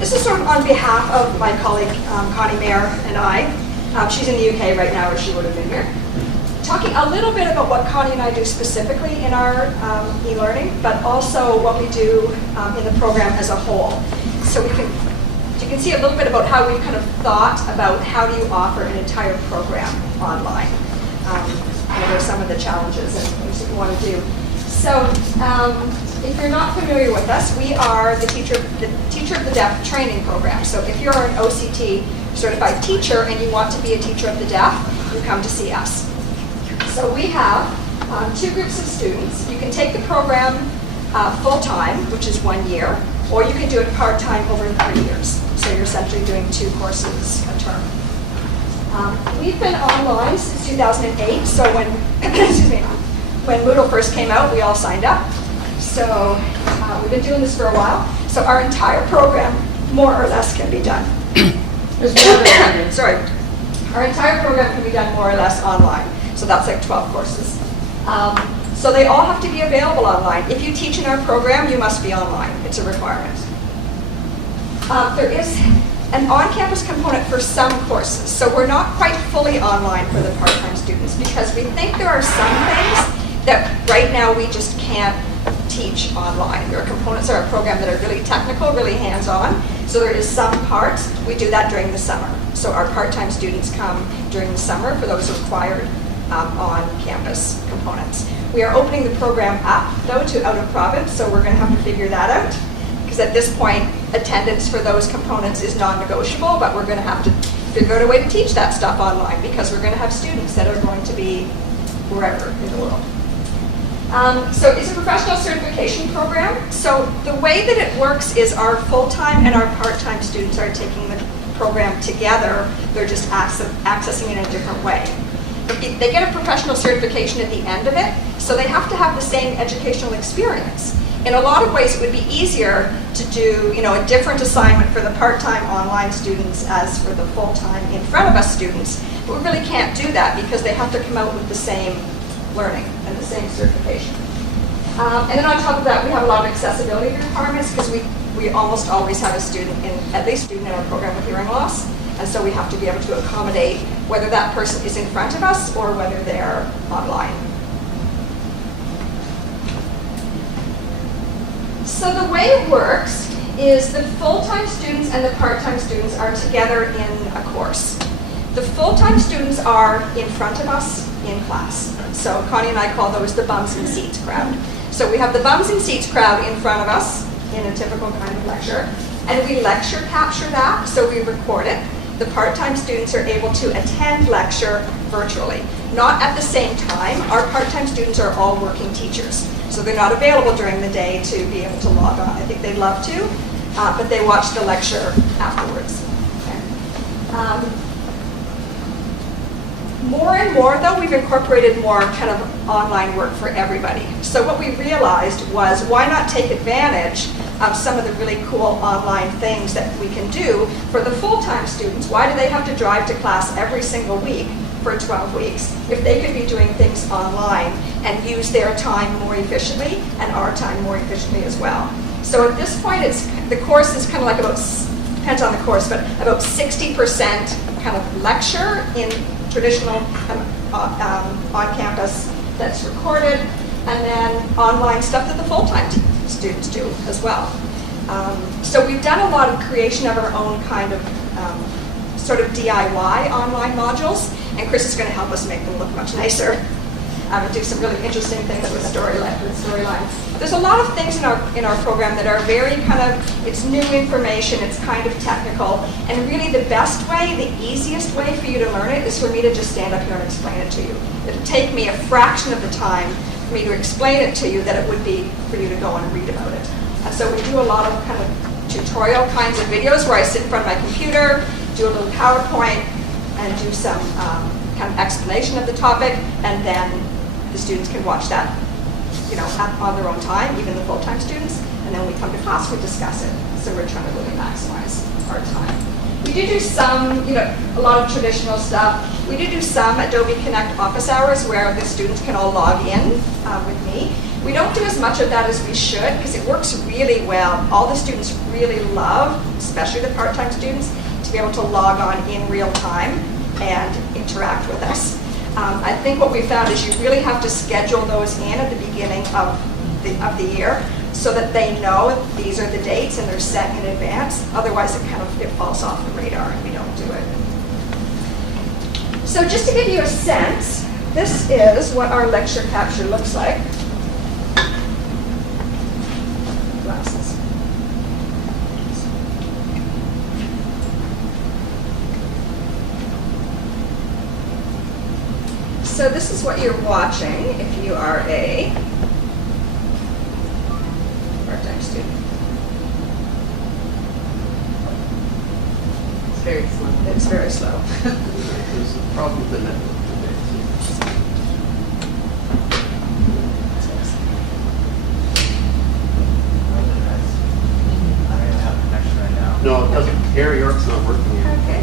This is sort of on behalf of my colleague Connie Mayer and I. She's in the UK right now, or she would have been here. Talking a little bit about what Connie and I do specifically in our e-learning, but also what we do in the program as a whole. So you can see a little bit about how we kind of thought about how do you offer an entire program online. What are some of the challenges and things that you want to do. So if you're not familiar with us, we are the Teacher of the Deaf training program. So if you're an OCT certified teacher and you want to be a teacher of the deaf, you come to see us. So we have two groups of students. You can take the program full-time, which is 1 year, or you can do it part-time over 3 years. So you're essentially doing 2 courses a term. We've been online since 2008, so when, excuse me, when Moodle first came out, we all signed up. So we've been doing this for a while. So our entire program, more or less, can be done. Sorry. Our entire program can be done more or less online. So that's like 12 courses. So they all have to be available online. If you teach in our program, you must be online. It's a requirement. There is an on-campus component for some courses. So we're not quite fully online for the part-time students because we think there are some things that right now we just can't teach online. There are components of our program that are really technical, really hands-on. So there is some parts. We do that during the summer. So our part-time students come during the summer for those required on-campus components. We are opening the program up, though, to out-of-province, so we're going to have to figure that out. Because at this point, attendance for those components is non-negotiable, but we're going to have to figure out a way to teach that stuff online because we're going to have students that are going to be wherever in the world. So it's a professional certification program. So the way that it works is our full-time and our part-time students are taking the program together. They're just accessing it in a different way. They get a professional certification at the end of it, so they have to have the same educational experience. In a lot of ways, it would be easier to do, a different assignment for the part-time online students as for the full-time in front of us students. But we really can't do that because they have to come out with the same learning and the same certification. And then on top of that, we have a lot of accessibility requirements because we almost always have at least a student in our program with hearing loss. And so we have to be able to accommodate whether that person is in front of us or whether they're online. So the way it works is the full-time students and the part-time students are together in a course. The full-time students are in front of us in class. So Connie and I call those the bums and seats crowd. So we have the bums and seats crowd in front of us in a typical kind of lecture. And we lecture capture that, so we record it. The part-time students are able to attend lecture virtually. Not at the same time. Our part-time students are all working teachers. So they're not available during the day to be able to log on. I think they'd love to, but they watch the lecture afterwards. Okay. More and more, though, we've incorporated more kind of online work for everybody. So what we realized was, why not take advantage of some of the really cool online things that we can do for the full-time students? Why do they have to drive to class every single week for 12 weeks if they could be doing things online and use their time more efficiently and our time more efficiently as well? So at this point, the course is kind of like depends on the course, but about 60% kind of lecture in traditional on-campus that's recorded, and then online stuff that the full-time students do as well. So we've done a lot of creation of our own kind of sort of DIY online modules, and Chris is going to help us make them look much nicer and do some really interesting things with storylines. There's a lot of things in our program that are very kind of, it's new information, it's kind of technical, and really the best way, the easiest way for you to learn it is for me to just stand up here and explain it to you. It'll take me a fraction of the time for me to explain it to you that it would be for you to go and read about it. And so we do a lot of kind of tutorial kinds of videos where I sit in front of my computer, do a little PowerPoint, and do some kind of explanation of the topic, and then the students can watch that, on their own time, even the full-time students, and then when we come to class, we discuss it. So we're trying to really maximize our time. We do some, a lot of traditional stuff. We do some Adobe Connect office hours where the students can all log in with me. We don't do as much of that as we should because it works really well. All the students really love, especially the part-time students, to be able to log on in real time and interact with us. I think what we found is you really have to schedule those in at the beginning of the year so that they know these are the dates and they're set in advance. Otherwise, it falls off the radar and we don't do it. So just to give you a sense, this is what our lecture capture looks like. Glasses. So this is what you're watching if you are a part-time student. It's very slow. It's very slow. There's a problem with the network today. I don't even have a connection right now. No, it doesn't. Gary York's not working yet. Okay.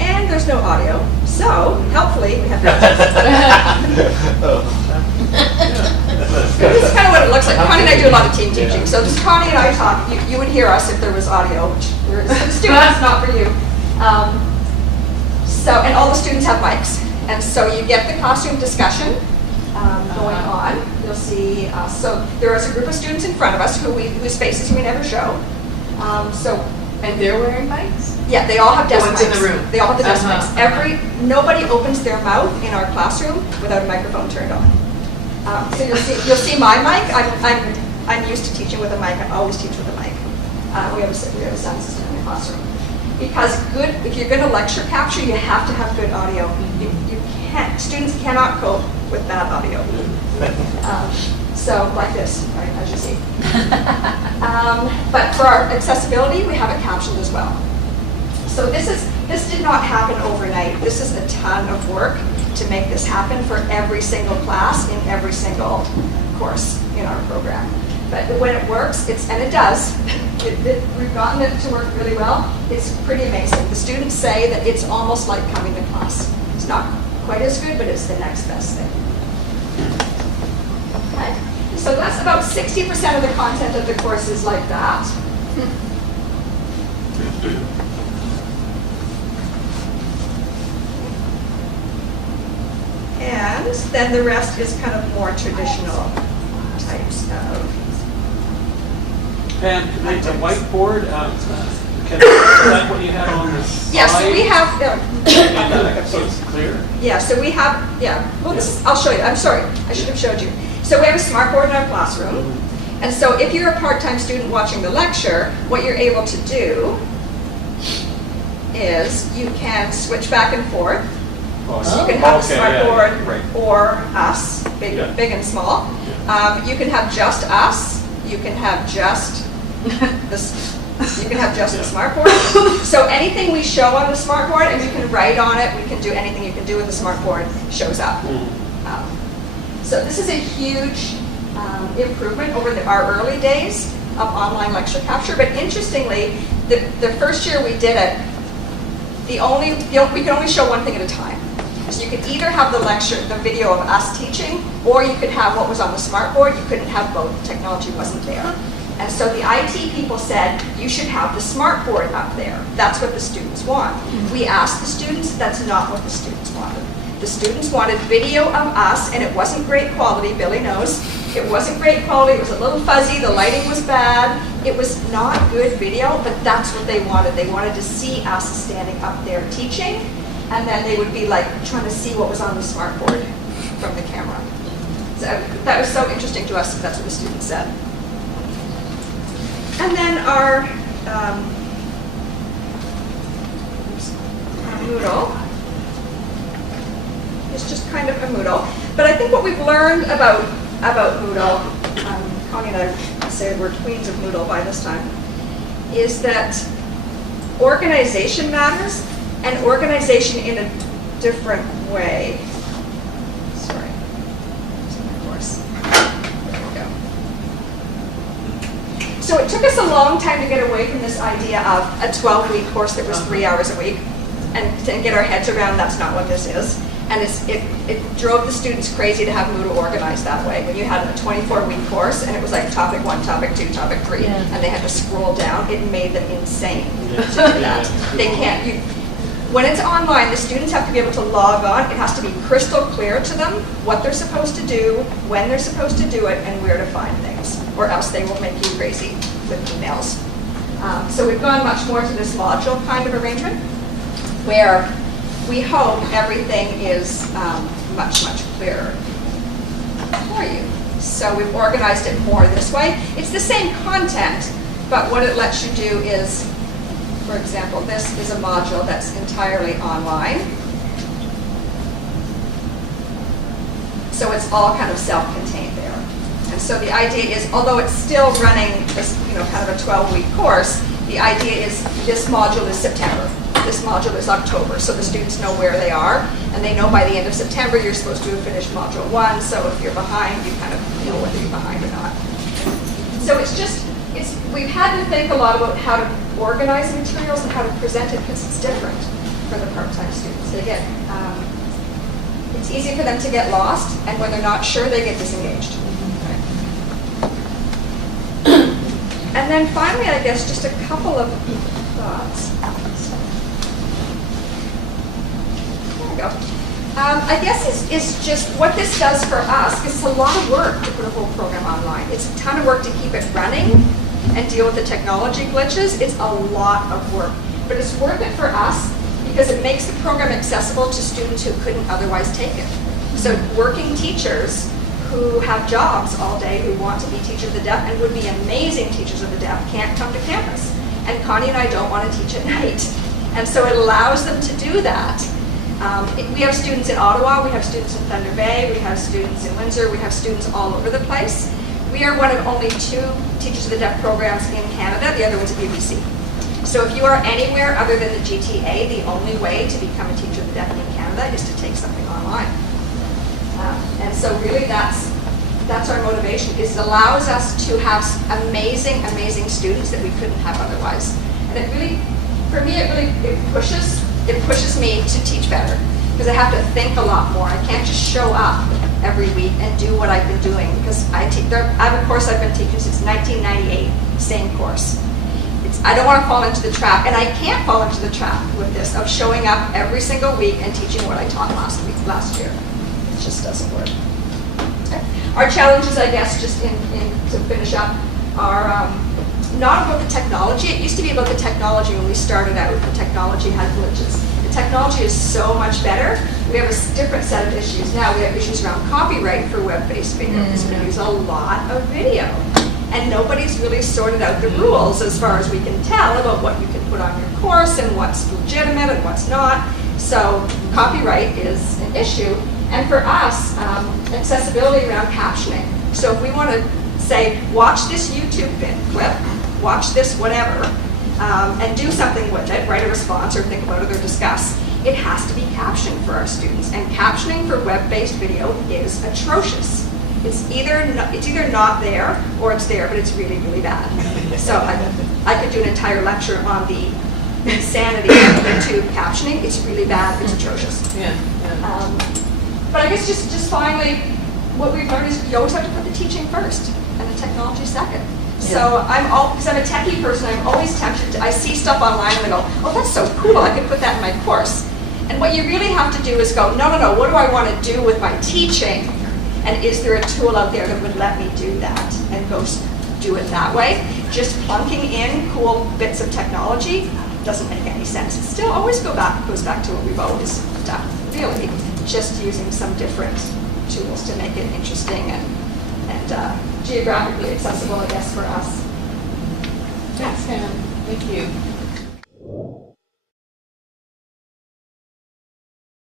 And there's no audio. So, helpfully, we have that. This is kind of what it looks like. Connie and I do a lot of team teaching. So just Connie and I talk. You would hear us if there was audio, which is for the students, not for you. And all the students have mics. And so you get the classroom discussion going on. You'll see, so there is a group of students in front of us whose faces we never show. And they're wearing mics? Yeah, they all have desk ones mics. in the room. They all have the desk mics. Nobody opens their mouth in our classroom without a microphone turned on. So you'll see my mic. I'm used to teaching with a mic. I always teach with a mic. We have a sound system in the classroom. Because if you're going to lecture capture, you have to have good audio. You can't. Students cannot cope with bad audio. So like this, right, as you see. But for our accessibility, we have it captioned as well. So this did not happen overnight. This is a ton of work to make this happen for every single class in every single course in our program. But when it works, and it does, we've gotten it to work really well. It's pretty amazing. The students say that it's almost like coming to class. It's not quite as good, but it's the next best thing. Okay. So that's about 60% of the content of the course is like that. And then the rest is kind of more traditional types of. Pam, can I make a whiteboard? Is that what you had on the slide? Yeah, so we have. So it's clear? Yeah, so we have, well, I'll show you. I'm sorry, I should have showed you. So we have a smart board in our classroom. And so if you're a part-time student watching the lecture, what you're able to do is you can switch back and forth. So you can have a smart board or us, big and small. You can have just us. You can have just this. You can have just the smart board. So anything we show on the smart board, and we can write on it, we can do anything you can do with the smart board, shows up. So this is a huge improvement over our early days of online lecture capture. But interestingly, the first year we did it, we could only show one thing at a time. So you could either have the video of us teaching, or you could have what was on the smart board. You couldn't have both. Technology wasn't there. And so the IT people said, you should have the smart board up there. That's what the students want. We asked the students, that's not what the students wanted. The students wanted video of us, and it wasn't great quality, Billy knows. It wasn't great quality, it was a little fuzzy, the lighting was bad. It was not good video, but that's what they wanted. They wanted to see us standing up there teaching, and then they would be like trying to see what was on the smart board from the camera. So that was so interesting to us, that's what the students said. And then our Moodle is just kind of a Moodle. But I think what we've learned about Moodle, Connie and I say we're queens of Moodle by this time, is that organization matters, and organization in a different way. Sorry, losing my course. There we go. So it took us a long time to get away from this idea of a 12-week course that was 3 hours a week, and to get our heads around that's not what this is. And it drove the students crazy to have Moodle organized that way. When you had a 24-week course and it was like topic 1, topic 2, topic 3, and they had to scroll down, it made them insane to do that. They can't. When it's online, the students have to be able to log on. It has to be crystal clear to them what they're supposed to do, when they're supposed to do it, and where to find things, or else they will make you crazy with emails. So we've gone much more to this module kind of arrangement, where we hope everything is much, much clearer for you. So we've organized it more this way. It's the same content, but what it lets you do is, for example, this is a module that's entirely online. So it's all kind of self-contained there. And so the idea is, although it's still running this, kind of a 12-week course, the idea is this module is September. This module is October, so the students know where they are, and they know by the end of September you're supposed to have finished module 1, so if you're behind, you kind of know whether you're behind or not. So we've had to think a lot about how to organize materials and how to present it, because it's different for the part-time students. It's easy for them to get lost, and when they're not sure, they get disengaged. And then finally, I guess, just a couple of thoughts. There we go. I guess is just what this does for us, because it's a lot of work to put a whole program online. It's a ton of work to keep it running and deal with the technology glitches. It's a lot of work, but it's worth it for us because it makes the program accessible to students who couldn't otherwise take it. So working teachers who have jobs all day, who want to be teachers of the deaf and would be amazing teachers of the deaf, can't come to campus. And Connie and I don't want to teach at night. And so it allows them to do that. We have students in Ottawa, we have students in Thunder Bay, we have students in Windsor, we have students all over the place. We are one of only 2 Teachers of the Deaf programs in Canada, the other one's at UBC. So if you are anywhere other than the GTA, the only way to become a Teacher of the Deaf in Canada is to take something online. And so really that's our motivation, is it allows us to have amazing, amazing students that we couldn't have otherwise. And it really, for me, it pushes me to teach better, because I have to think a lot more. I can't just show up every week and do what I've been doing, because I have a course I've been teaching since 1998, same course. I don't want to fall into the trap, and I can't fall into the trap with this of showing up every single week and teaching what I taught last year. It just doesn't work. Okay. Our challenges, I guess, just to finish up, are not about the technology. It used to be about the technology when we started out. The technology had glitches. The technology is so much better. We have a different set of issues now. We have issues around copyright for web-based video, because we use a lot of video. And nobody's really sorted out the rules, as far as we can tell, about what you can put on your course and what's legitimate and what's not. So copyright is an issue. And for us, accessibility around captioning. So if we want to say, watch this YouTube clip, watch this whatever, and do something with it, write a response or think about it or discuss, it has to be captioned for our students. And captioning for web-based video is atrocious. It's either not there or it's there, but it's really, really bad. So I could do an entire lecture on the insanity of YouTube captioning. It's really bad. It's atrocious. Yeah. But I guess just finally, what we've learned is you always have to put the teaching first and the technology second. So because I'm a techie person, I'm always tempted I see stuff online and I go, oh, that's so cool, I could put that in my course. And what you really have to do is go, no, what do I want to do with my teaching? And is there a tool out there that would let me do that and go do it that way? Just plunking in cool bits of technology doesn't make any sense. It still always goes back to what we've always done, really. Just using some different tools to make it interesting and geographically accessible, I guess, for us. Thanks, Pam. Thank you.